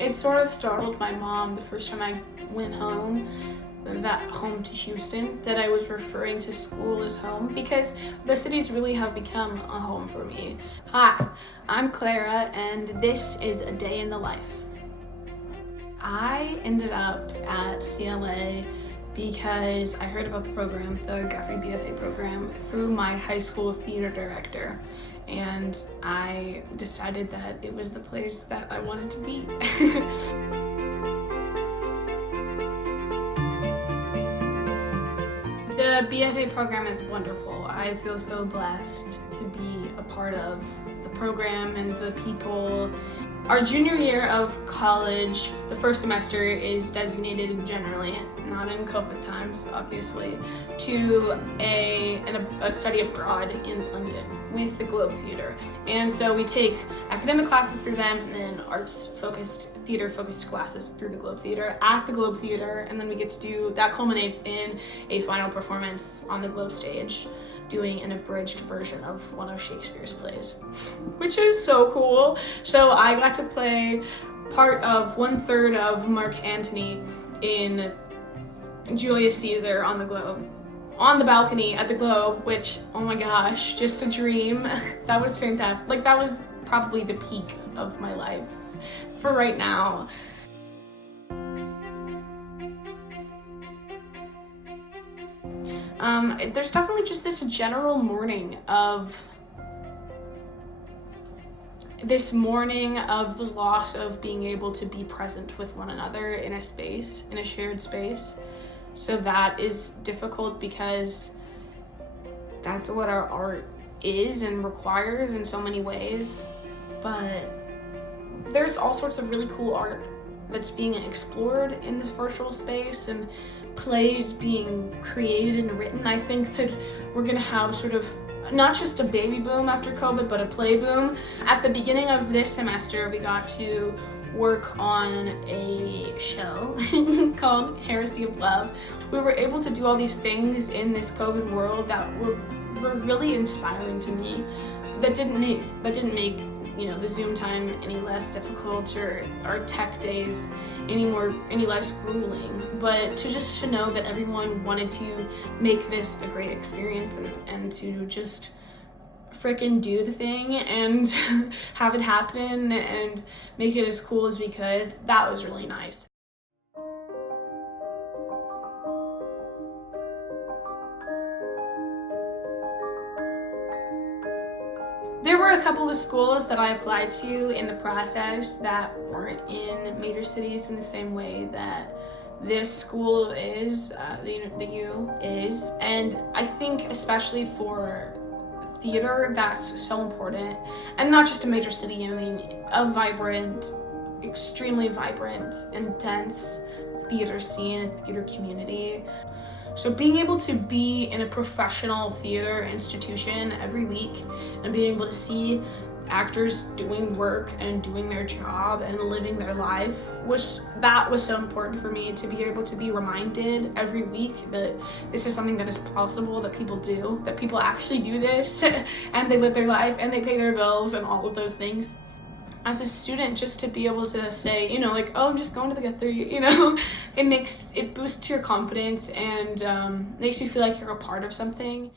It sort of startled my mom the first time I went home to Houston, that I was referring to school as home, because the cities really have become a home for me. Hi, I'm Clara, and this is a day in the life. I ended up at CLA because I heard about the program, the Guthrie BFA program, through my high school theater director, and I decided that it was the place that I wanted to be. The BFA program is wonderful. I feel so blessed to be a part of the program and the people. Our junior year of college, the first semester is designated generally, not in COVID times, obviously, to a study abroad in London with the Globe Theatre. And so we take academic classes through them and then arts-focused, theater-focused classes through the Globe Theatre at the Globe Theatre, and then we get to do, that culminates in a final performance on the Globe stage, doing an abridged version of one of Shakespeare's plays, which is so cool. So I got to play part of 1/3 of Mark Antony in Julius Caesar on the Globe, on the balcony at the Globe, which, oh my gosh, just a dream. That was fantastic. Like, that was probably the peak of my life for right now. There's definitely just this general mourning of the loss of being able to be present with one another in a space, in a shared space. So that is difficult because that's what our art is and requires in so many ways. But there's all sorts of really cool art that's being explored in this virtual space, and plays being created and written. I think that we're gonna have sort of not just a baby boom after COVID, but a play boom. At the beginning of this semester, we got to work on a show called Heresy of Love. We were able to do all these things in this COVID world that were really inspiring to me. That didn't make the Zoom time any less difficult, or our tech days any less grueling, but to know that everyone wanted to make this a great experience and to just frickin' do the thing and have it happen and make it as cool as we could, that was really nice. There were a couple of schools that I applied to in the process that weren't in major cities in the same way that this school is, the U is, and I think especially for theater, that's so important, and not just a major city. I mean, a vibrant, extremely vibrant and dense theater scene, theater community. So being able to be in a professional theater institution every week and being able to see actors doing work and doing their job and living their life was so important for me, to be able to be reminded every week that this is something that is possible, that people do, that people actually do this and they live their life and they pay their bills and all of those things. As a student, just to be able to say, like, oh, I'm just going to the Guthrie, it boosts your confidence and makes you feel like you're a part of something.